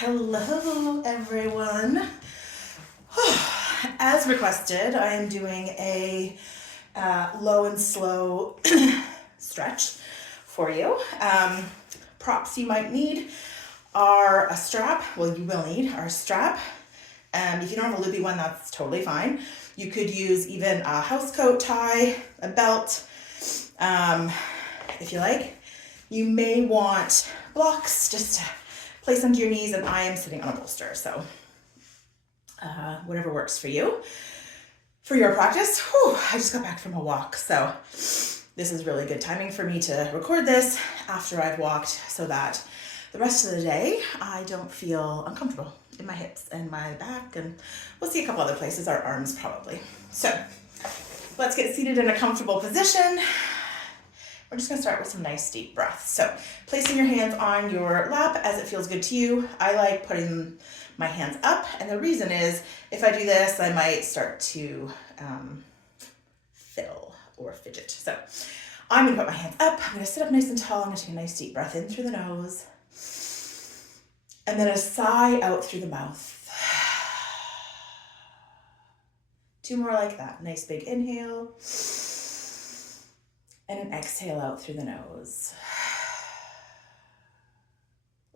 Hello, everyone. As requested, I am doing a low and slow stretch for you. Props you might need are a strap. Well, you will need a strap. If you don't have a loopy one, that's totally fine. You could use even a house coat tie, a belt, if you like. You may want blocks just to place under your knees, and I am sitting on a bolster, so whatever works for you. For your practice, I just got back from a walk, so this is really good timing for me to record this after I've walked so that the rest of the day I don't feel uncomfortable in my hips and my back, and we'll see a couple other places, our arms probably. So let's get seated in a comfortable position. We're just gonna start with some nice deep breaths. So placing your hands on your lap as it feels good to you. I like putting my hands up, and the reason is if I do this, I might start to fiddle or fidget. So I'm gonna put my hands up. I'm gonna sit up nice and tall. I'm gonna take a nice deep breath in through the nose, and then a sigh out through the mouth. 2 more like that. Nice big inhale. And an exhale out through the nose.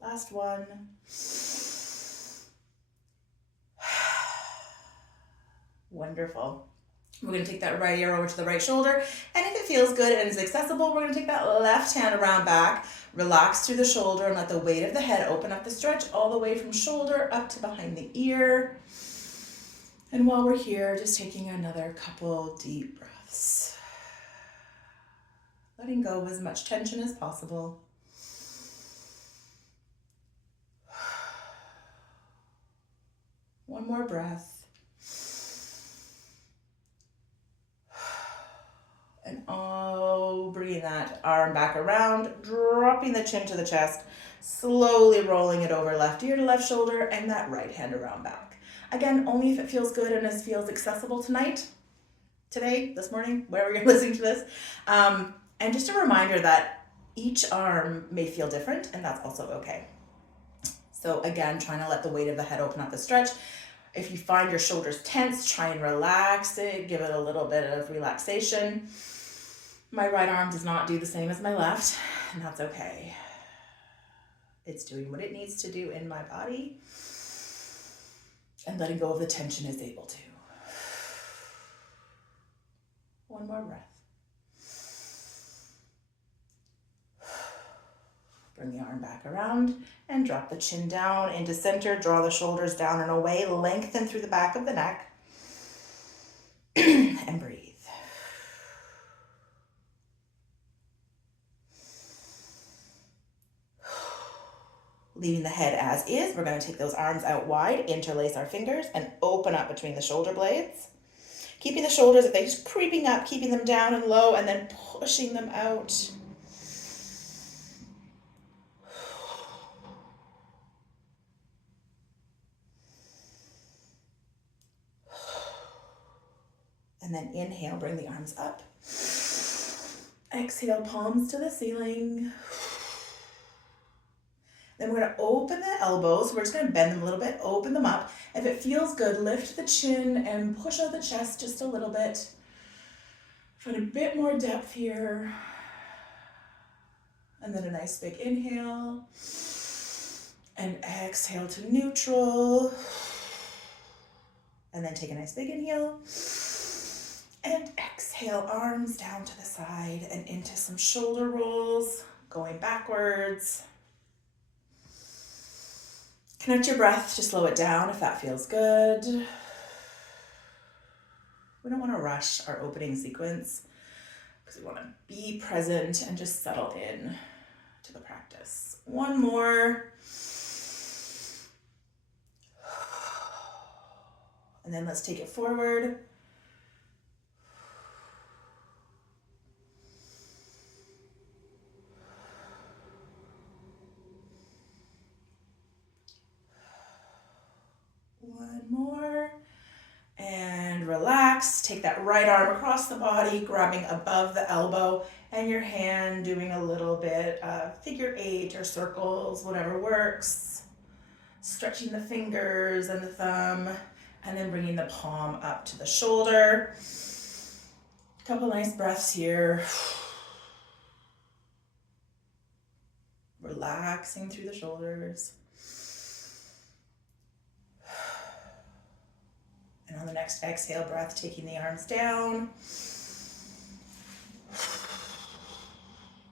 Last one. Wonderful. We're going to take that right ear over to the right shoulder. And if it feels good and is accessible, we're going to take that left hand around back, relax through the shoulder, and let the weight of the head open up the stretch all the way from shoulder up to behind the ear. And while we're here, just taking another couple deep breaths. Letting go of as much tension as possible. One more breath. And bringing that arm back around, dropping the chin to the chest, slowly rolling it over left ear to left shoulder, and that right hand around back. Again, only if it feels good and it feels accessible tonight, today, this morning, wherever you're listening to this. And just a reminder that each arm may feel different, and that's also okay. So again, trying to let the weight of the head open up the stretch. If you find your shoulders tense, try and relax it, give it a little bit of relaxation. My right arm does not do the same as my left, and that's okay. It's doing what it needs to do in my body, and letting go of the tension is able to. One more breath. Bring the arm back around and drop the chin down into center. Draw the shoulders down and away. Lengthen through the back of the neck. And breathe. Leaving the head as is, we're going to take those arms out wide, interlace our fingers, and open up between the shoulder blades. Keeping the shoulders, if they're just creeping up, keeping them down and low, and then pushing them out. And then inhale, bring the arms up. Exhale, palms to the ceiling. Then we're going to open the elbows. We're just going to bend them a little bit, open them up. If it feels good, lift the chin and push out the chest just a little bit. Find a bit more depth here. And then a nice big inhale. And exhale to neutral. And then take a nice big inhale. And exhale, arms down to the side and into some shoulder rolls, going backwards. Connect your breath to slow it down if that feels good. We don't want to rush our opening sequence because we want to be present and just settle in to the practice. One more. And then let's take it forward. One more, and relax. Take that right arm across the body, grabbing above the elbow, and your hand doing a little bit of figure 8 or circles, whatever works. Stretching the fingers and the thumb, and then bringing the palm up to the shoulder. A couple nice breaths here. Relaxing through the shoulders. And on the next exhale breath, taking the arms down.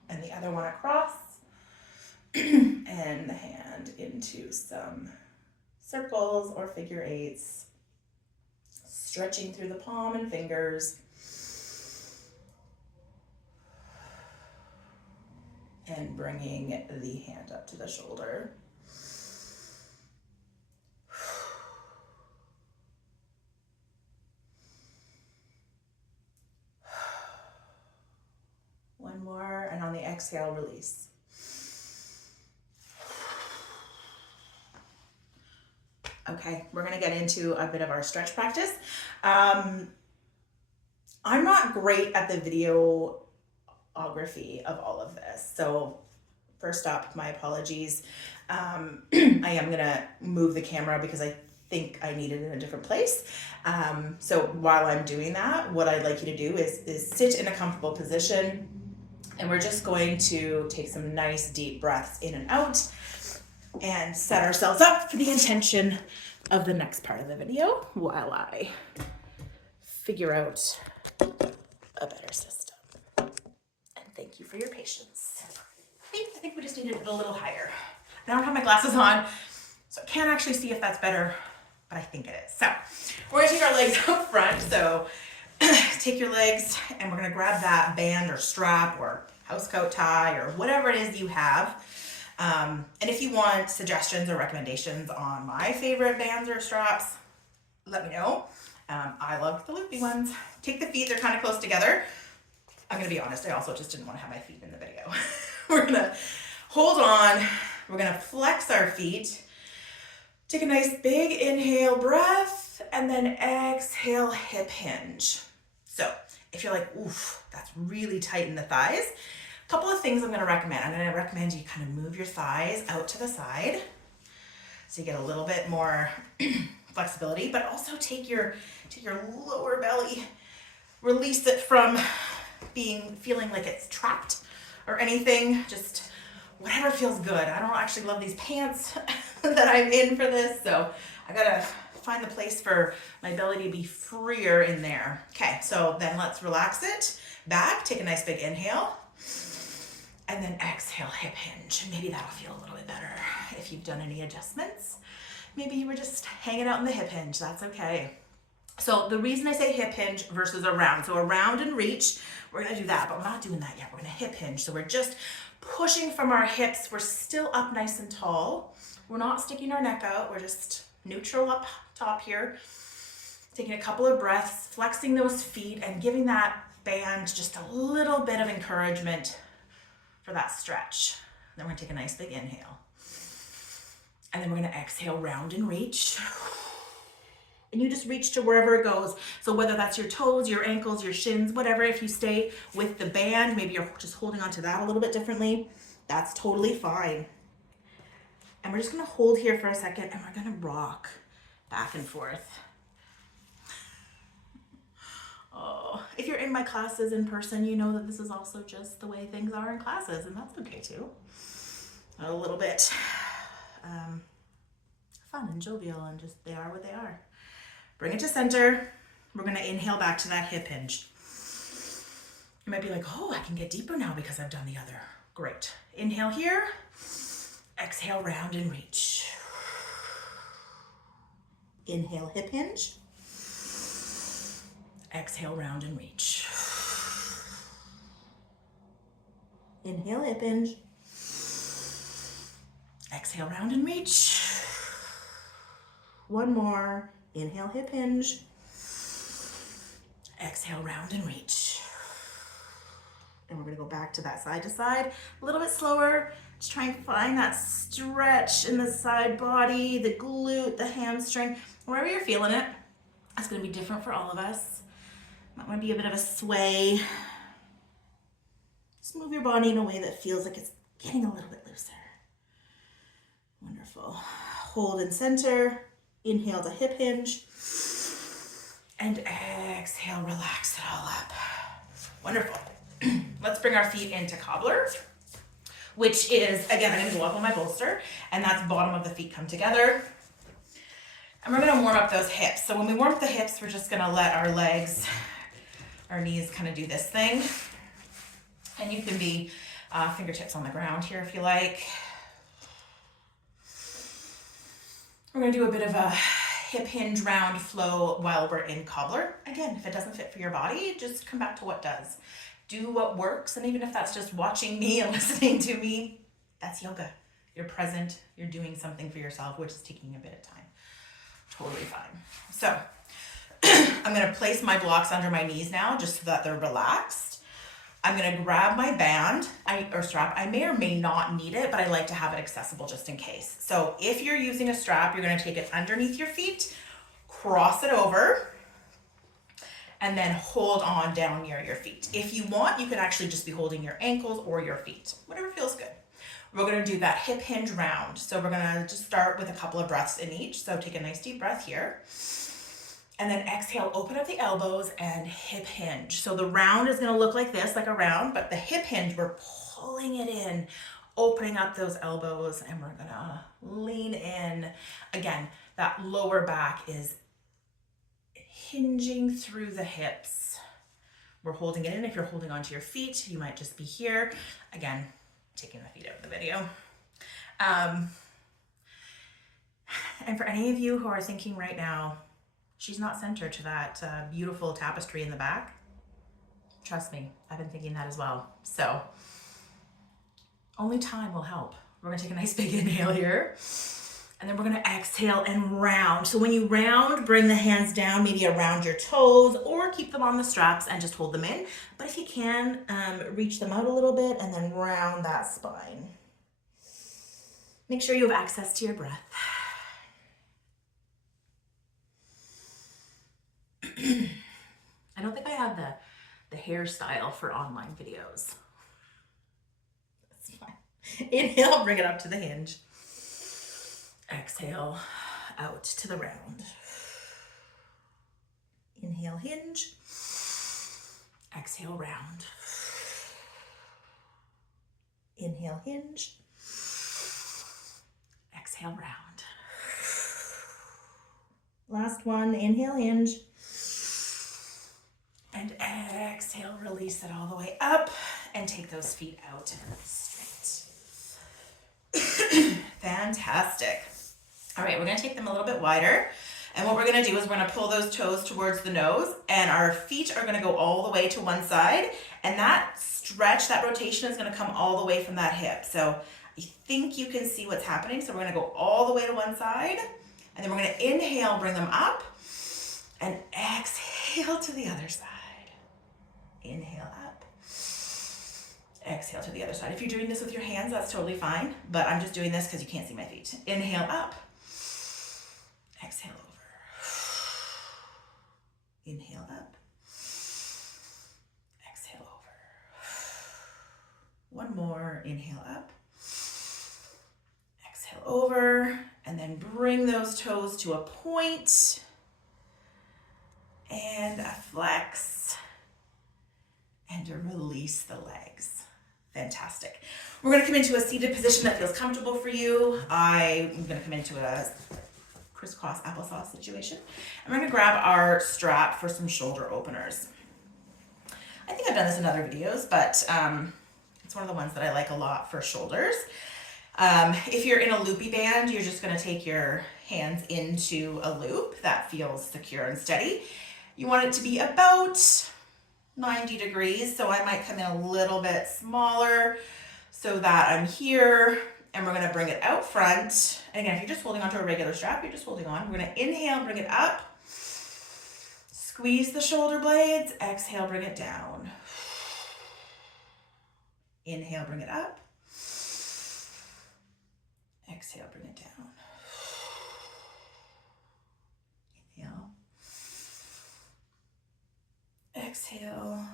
And the other one across. And the hand into some circles or figure eights. Stretching through the palm and fingers. And bringing the hand up to the shoulder. One more, and on the exhale, release. Okay, we're gonna get into a bit of our stretch practice. I'm not great at the videography of all of this, so first up, my apologies. I am gonna move the camera because I think I need it in a different place. So while I'm doing that, what I'd like you to do is sit in a comfortable position, and we're just going to take some nice deep breaths in and out and set ourselves up for the intention of the next part of the video while I figure out a better system. And thank you for your patience. I think we just needed it a little higher. I don't have my glasses on, so I can't actually see if that's better, but I think it is. So we're gonna take our legs up front. So take your legs and we're gonna grab that band or strap or housecoat tie or whatever it is you have. And if you want suggestions or recommendations on my favorite bands or straps, let me know. I love the loopy ones. Take the feet, they're kind of close together. I'm gonna be honest, I also just didn't want to have my feet in the video. We're gonna hold on, we're gonna flex our feet. Take a nice big inhale breath, and then exhale hip hinge. So if you're like, oof, that's really tight in the thighs, a couple of things I'm gonna recommend. I'm gonna recommend you kind of move your thighs out to the side so you get a little bit more flexibility, but also take your lower belly, release it from feeling like it's trapped or anything, just whatever feels good. I don't actually love these pants that I'm in for this, so I gotta find the place for my belly to be freer in there. Okay, so then let's relax it back, take a nice big inhale, and then exhale hip hinge. Maybe that'll feel a little bit better if you've done any adjustments. Maybe you were just hanging out in the hip hinge, that's okay. So the reason I say hip hinge versus a round, so a round and reach, we're gonna do that, but we're not doing that yet. We're gonna hip hinge. So we're just pushing from our hips. We're still up nice and tall. We're not sticking our neck out. We're just neutral up top here. Taking a couple of breaths, flexing those feet and giving that band just a little bit of encouragement for that stretch. Then we're gonna take a nice big inhale. And then we're gonna exhale, round and reach. And you just reach to wherever it goes. So whether that's your toes, your ankles, your shins, whatever, if you stay with the band, maybe you're just holding onto that a little bit differently, that's totally fine. And we're just gonna hold here for a second and we're gonna rock back and forth. Oh, if you're in my classes in person, you know that this is also just the way things are in classes, and that's okay too. A little bit fun and jovial, and just they are what they are. Bring it to center. We're gonna inhale back to that hip hinge. You might be like, oh, I can get deeper now because I've done the other. Great. Inhale here. Exhale, round and reach. Inhale, hip hinge. Exhale, round and reach. Inhale, hip hinge. Exhale, round and reach. One more. Inhale, hip hinge. Exhale, round and reach. And we're gonna go back to that side to side, a little bit slower. Just try and find that stretch in the side body, the glute, the hamstring, wherever you're feeling it. It's gonna be different for all of us. Might wanna be a bit of a sway. Just move your body in a way that feels like it's getting a little bit looser. Wonderful. hold and center. Inhale to hip hinge. And exhale, relax it all up. Wonderful. Let's bring our feet into cobbler, which is, again, I'm gonna go up on my bolster, and that's bottom of the feet come together. And we're gonna warm up those hips. So when we warm up the hips, we're just gonna let our legs, our knees kind of do this thing. And you can be fingertips on the ground here if you like. We're gonna do a bit of a hip hinge round flow while we're in cobbler. Again, if it doesn't fit for your body, just come back to what does. Do what works, and even if that's just watching me and listening to me, that's yoga. You're present, you're doing something for yourself, which is taking a bit of time. Totally fine. So I'm gonna place my blocks under my knees now, just so that they're relaxed. I'm gonna grab my band or strap. I may or may not need it, but I like to have it accessible just in case. So if you're using a strap, you're gonna take it underneath your feet, cross it over, and then hold on down near your feet. If you want, you can actually just be holding your ankles or your feet, whatever feels good. We're gonna do that hip hinge round. So we're gonna just start with a couple of breaths in each. So take a nice deep breath here. And then exhale, open up the elbows and hip hinge. So the round is gonna look like this, like a round, but the hip hinge, we're pulling it in, opening up those elbows, and we're gonna lean in. Again, that lower back is hinging through the hips. We're holding it in. If you're holding onto your feet, you might just be here. Again, taking the feet out of the video. And for any of you who are thinking right now, she's not centered to that beautiful tapestry in the back, trust me, I've been thinking that as well. So only time will help. We're gonna take a nice big inhale here. And then we're gonna exhale and round. So when you round, bring the hands down, maybe around your toes, or keep them on the straps and just hold them in. But if you can, reach them out a little bit and then round that spine. Make sure you have access to your breath. I don't think I have the hairstyle for online videos. That's fine. Inhale, bring it up to the hinge. Exhale, out to the round. Inhale, hinge. Exhale, round. Inhale, hinge. Exhale, round. Last one, inhale, hinge. And exhale, release it all the way up and take those feet out straight. Fantastic. All right, we're gonna take them a little bit wider. And what we're gonna do is we're gonna pull those toes towards the nose, and our feet are gonna go all the way to one side. And that stretch, that rotation is gonna come all the way from that hip. So I think you can see what's happening. So we're gonna go all the way to one side, and then we're gonna inhale, bring them up, and exhale to the other side. Inhale up, exhale to the other side. If you're doing this with your hands, that's totally fine, but I'm just doing this because you can't see my feet. Inhale up, exhale over. Inhale up, exhale over. One more, inhale up, exhale over, and then bring those toes to a point, and a flex, and to release the legs. Fantastic. We're gonna come into a seated position that feels comfortable for you. I'm gonna come into a crisscross applesauce situation. And we're gonna grab our strap for some shoulder openers. I think I've done this in other videos, but it's one of the ones that I like a lot for shoulders. If you're in a loopy band, you're just gonna take your hands into a loop that feels secure and steady. You want it to be about 90 degrees, so I might come in a little bit smaller so that I'm here, and we're gonna bring it out front. And again, if you're just holding onto a regular strap, you're just holding on. We're gonna inhale, bring it up, squeeze the shoulder blades, exhale, bring it down. Inhale, bring it up, exhale, bring it down. Inhale, exhale.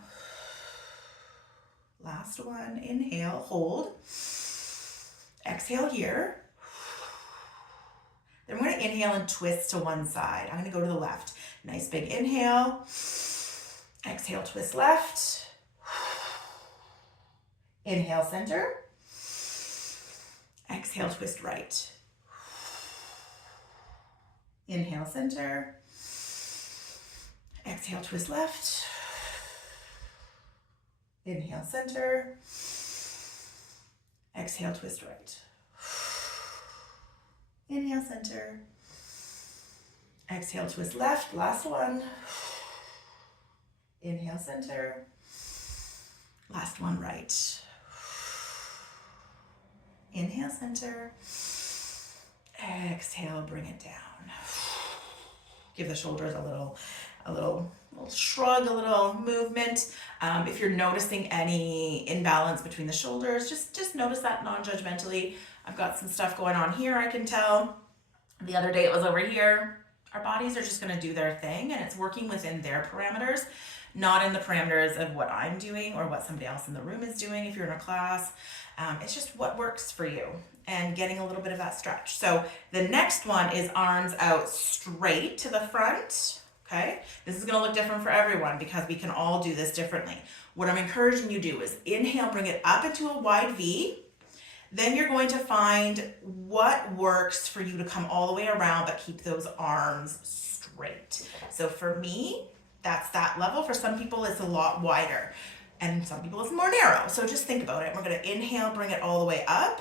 Last one, inhale, hold. Exhale here. gonna inhale and twist to one side. I'm gonna go to the left. Nice big inhale. Exhale, twist left. Inhale, center. Exhale, twist right. Inhale, center. Exhale, twist left. Inhale, center. Exhale, twist right. Inhale, center. Exhale, twist left. Last one. Inhale, center. Last one, right. Inhale, center. Exhale, bring it down. Give the shoulders a little shrug, a little movement. If you're noticing any imbalance between the shoulders, just notice that non-judgmentally. I've got some stuff going on here, I can tell. The other day it was over here. Our bodies are just gonna do their thing, and it's working within their parameters, not in the parameters of what I'm doing or what somebody else in the room is doing if you're in a class. It's just what works for you and getting a little bit of that stretch. So the next one is arms out straight to the front. Okay, this is gonna look different for everyone because we can all do this differently. What I'm encouraging you to do is inhale, bring it up into a wide V. Then you're going to find what works for you to come all the way around, but keep those arms straight. So for me, that's that level. For some people, it's a lot wider, and some people it's more narrow. So just think about it. We're gonna inhale, bring it all the way up,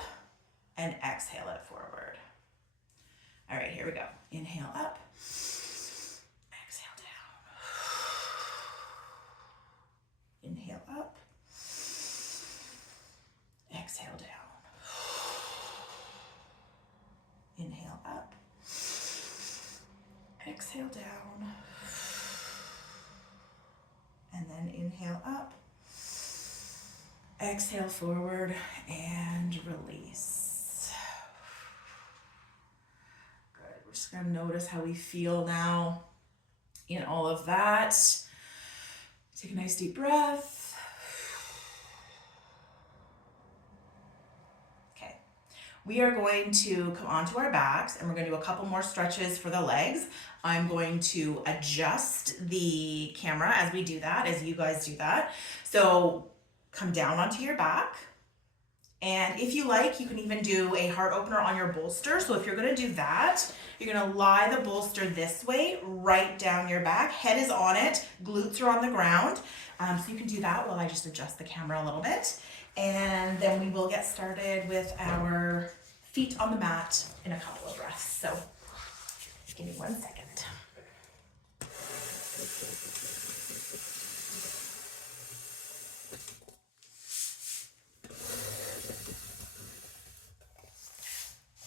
and exhale it forward. All right, here we go. Inhale up. Inhale up, exhale down. Inhale up, exhale down, and then inhale up, exhale forward, and release. Good, we're just gonna notice how we feel now in all of that. Take a nice deep breath. Okay, we are going to come onto our backs and we're gonna do a couple more stretches for the legs. I'm going to adjust the camera as we do that, as you guys do that. So come down onto your back. And if you like, you can even do a heart opener on your bolster. So if you're gonna do that, you're gonna lie the bolster this way, right down your back. Head is on it, glutes are on the ground. So you can do that while I just adjust the camera a little bit. And then we will get started with our feet on the mat in a couple of breaths. So give me 1 second.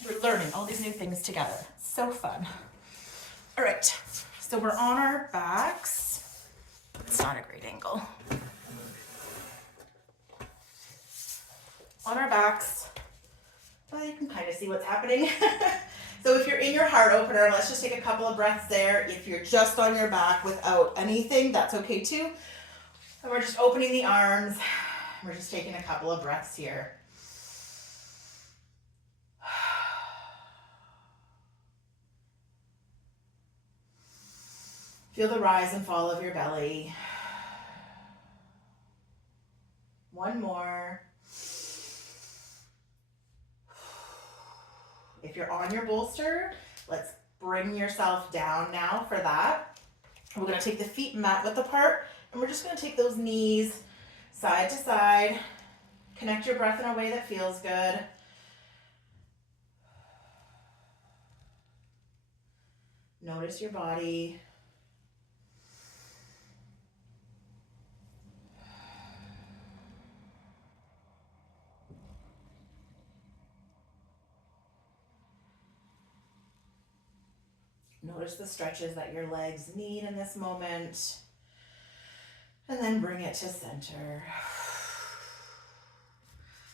We're learning all these new things together. So fun. All right, so we're on our backs. It's not a great angle. On our backs. Well, you can kind of see what's happening. So if you're in your heart opener, let's just take a couple of breaths there. If you're just on your back without anything, that's okay too. And we're just opening the arms. We're just taking a couple of breaths here. Feel the rise and fall of your belly. One more. If you're on your bolster, let's bring yourself down now for that. We're gonna take the feet mat width apart, and we're just gonna take those knees side to side. Connect your breath in a way that feels good. Notice your body. Notice the stretches that your legs need in this moment. And then bring it to center.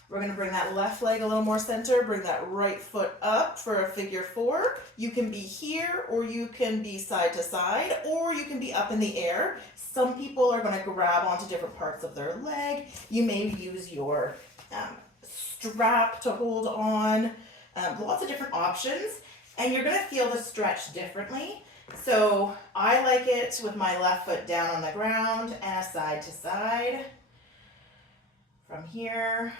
We're gonna bring that left leg a little more center, bring that right foot up for a figure four. You can be here, or you can be side to side, or you can be up in the air. Some people are gonna grab onto different parts of their leg. You may use your strap to hold on. Lots of different options. And you're gonna feel the stretch differently. So I like it with my left foot down on the ground and a side to side. From here,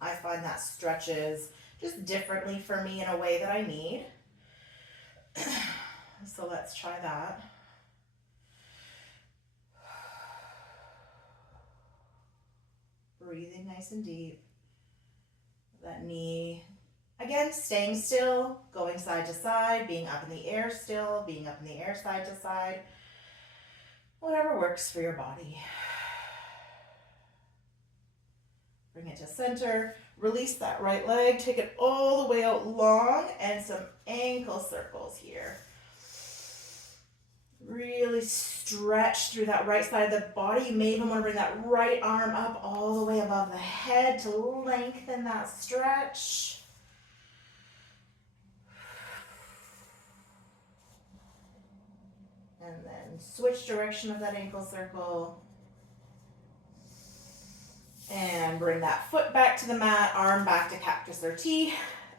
I find that stretches just differently for me in a way that I need. So let's try that. Breathing nice and deep. That knee, again, staying still, going side to side, being up in the air still, being up in the air side to side. Whatever works for your body. Bring it to center. Release that right leg. Take it all the way out long and some ankle circles here. Really stretch through that right side of the body. You may even want to bring that right arm up all the way above the head to lengthen that stretch. And then switch direction of that ankle circle. And bring that foot back to the mat, arm back to cactus or T,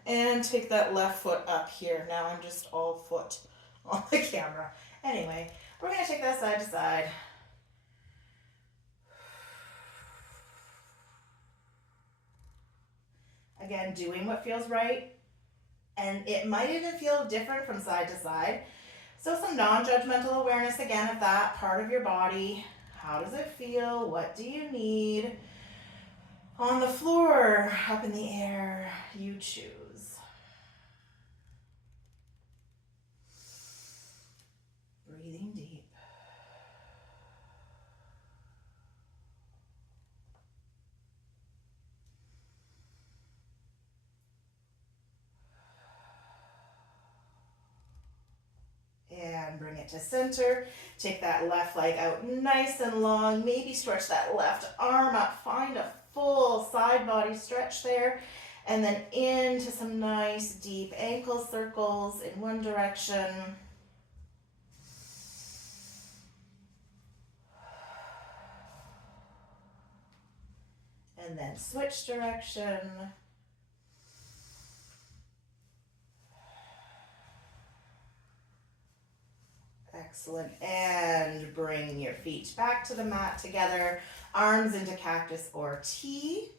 and take that left foot up here. Now I'm just all foot on the camera. Anyway, we're going to take that side to side. Again, doing what feels right. And it might even feel different from side to side. So some non-judgmental awareness again of that part of your body. How does it feel? What do you need? On the floor, up in the air, you choose. Breathing deep. And bring it to center. Take that left leg out nice and long. Maybe stretch that left arm up. Find a full side body stretch there. And then into some nice deep ankle circles in one direction. And then switch direction. Excellent. And bring your feet back to the mat together. Arms into cactus or T.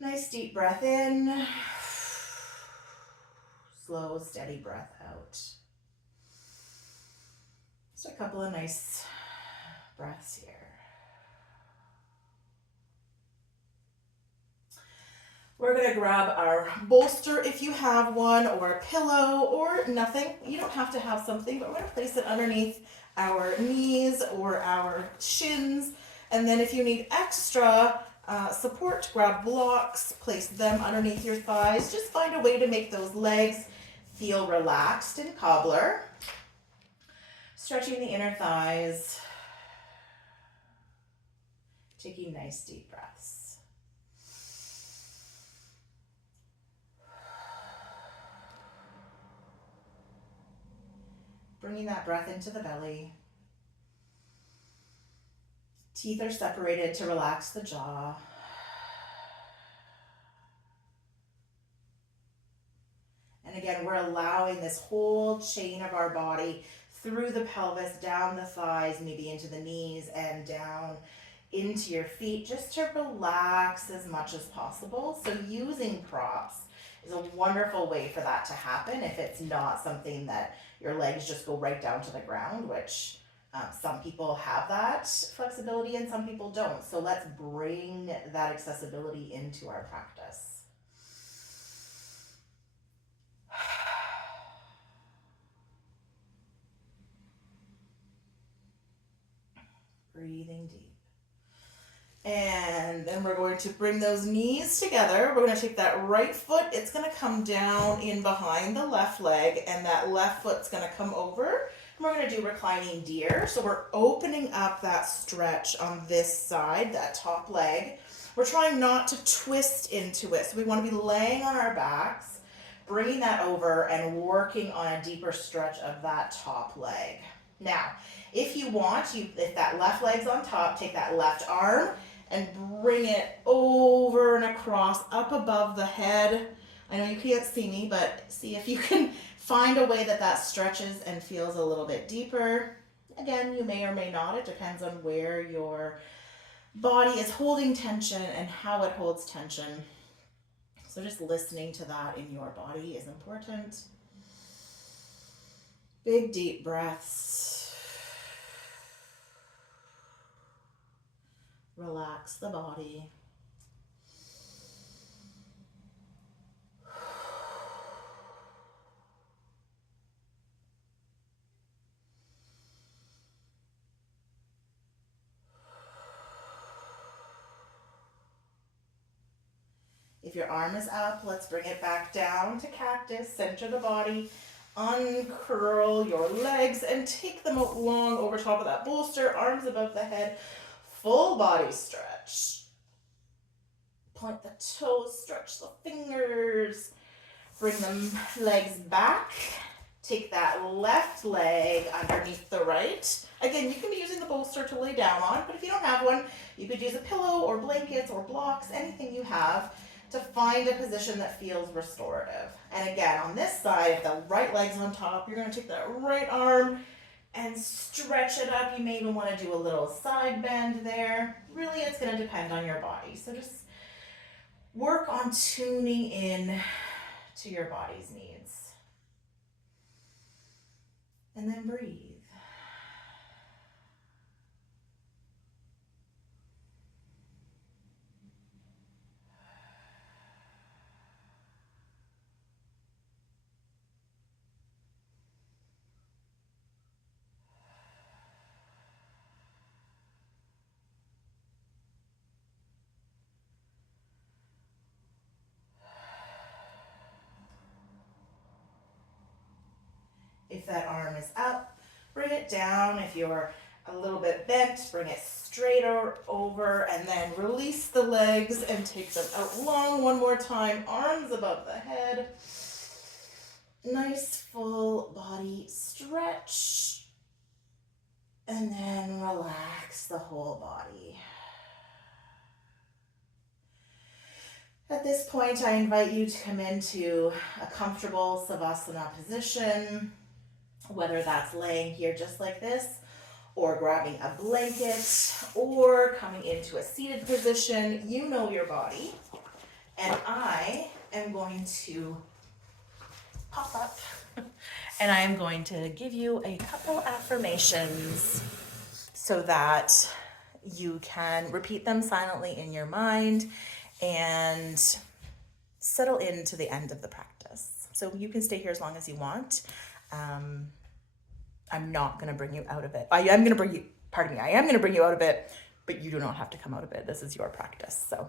Nice deep breath in. Slow, steady breath out. Just a couple of nice breaths here. We're going to grab our bolster if you have one, or a pillow, or nothing. You don't have to have something, but we're going to place it underneath our knees or our shins. And then if you need extra support, grab blocks, place them underneath your thighs. Just find a way to make those legs feel relaxed in cobbler. Stretching the inner thighs. Taking nice deep breaths. Bringing that breath into the belly. Teeth are separated to relax the jaw. And again, we're allowing this whole chain of our body through the pelvis, down the thighs, maybe into the knees, and down into your feet, just to relax as much as possible. So using props is a wonderful way for that to happen if it's not something that your legs just go right down to the ground, which some people have that flexibility and some people don't. So let's bring that accessibility into our practice. Breathing deep. And then we're going to bring those knees together. We're going to take that right foot. It's going to come down in behind the left leg, and that left foot's going to come over. And we're going to do reclining deer. So we're opening up that stretch on this side, that top leg. We're trying not to twist into it. So we want to be laying on our backs, bringing that over and working on a deeper stretch of that top leg. Now, if you want, if that left leg's on top, take that left arm and bring it over and across, up above the head, I know you can't see me, but see if you can find a way that that stretches and feels a little bit deeper. Again, you may or may not. It depends on where your body is holding tension and how it holds tension. So just listening to that in your body is important. Big deep breaths. Relax the body. If your arm is up, let's bring it back down to cactus, center the body, uncurl your legs and take them out long over top of that bolster, arms above the head, full body stretch. Point the toes, stretch the fingers, bring the legs back. Take that left leg underneath the right. Again, you can be using the bolster to lay down on, but if you don't have one, you could use a pillow or blankets or blocks, anything you have, to find a position that feels restorative. And again, on this side, if the right leg's on top, you're going to take that right arm and stretch it up. You may even want to do a little side bend there. Really, it's going to depend on your body. So just work on tuning in to your body's needs. And then breathe. If that arm is up, bring it down. If you're a little bit bent, bring it straighter over and then release the legs and take them out long one more time. Arms above the head. Nice full body stretch. And then relax the whole body. At this point, I invite you to come into a comfortable Savasana position, whether that's laying here just like this, or grabbing a blanket, or coming into a seated position. You know your body. And I am going to pop up and I am going to give you a couple affirmations so that you can repeat them silently in your mind and settle into the end of the practice. So you can stay here as long as you want. I'm not going to bring you out of it. I am going to bring you out of it, but you do not have to come out of it. This is your practice. So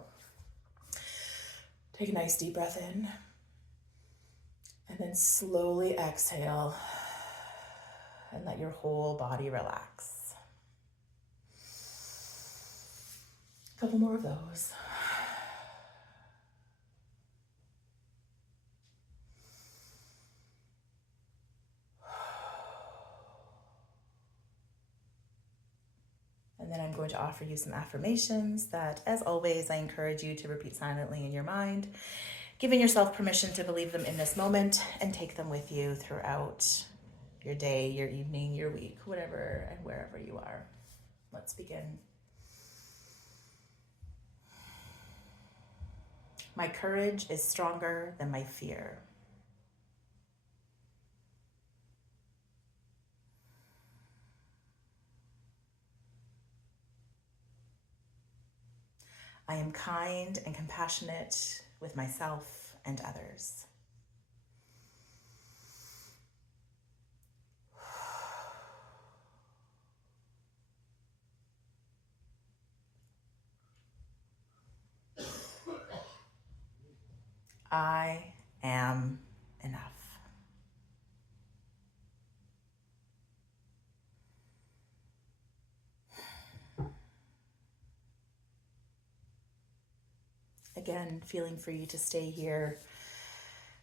take a nice deep breath in and then slowly exhale and let your whole body relax. A couple more of those. And then I'm going to offer you some affirmations that, as always, I encourage you to repeat silently in your mind, giving yourself permission to believe them in this moment and take them with you throughout your day, your evening, your week, whatever and wherever you are. Let's begin. My courage is stronger than my fear. I am kind and compassionate with myself and others. I am enough. Again, feeling free to stay here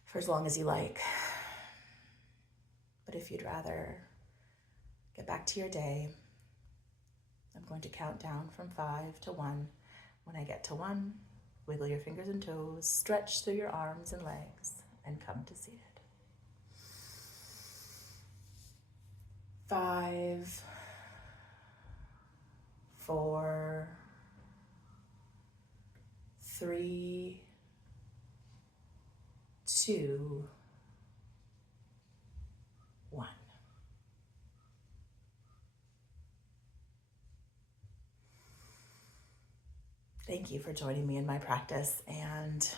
for as long as you like. But if you'd rather get back to your day, I'm going to count down from 5 to 1. When I get to 1, Wiggle your fingers and toes, stretch through your arms and legs, and come to seated. 5, 4, 3, 2, 1. Thank you for joining me in my practice, and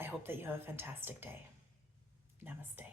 I hope that you have a fantastic day. Namaste.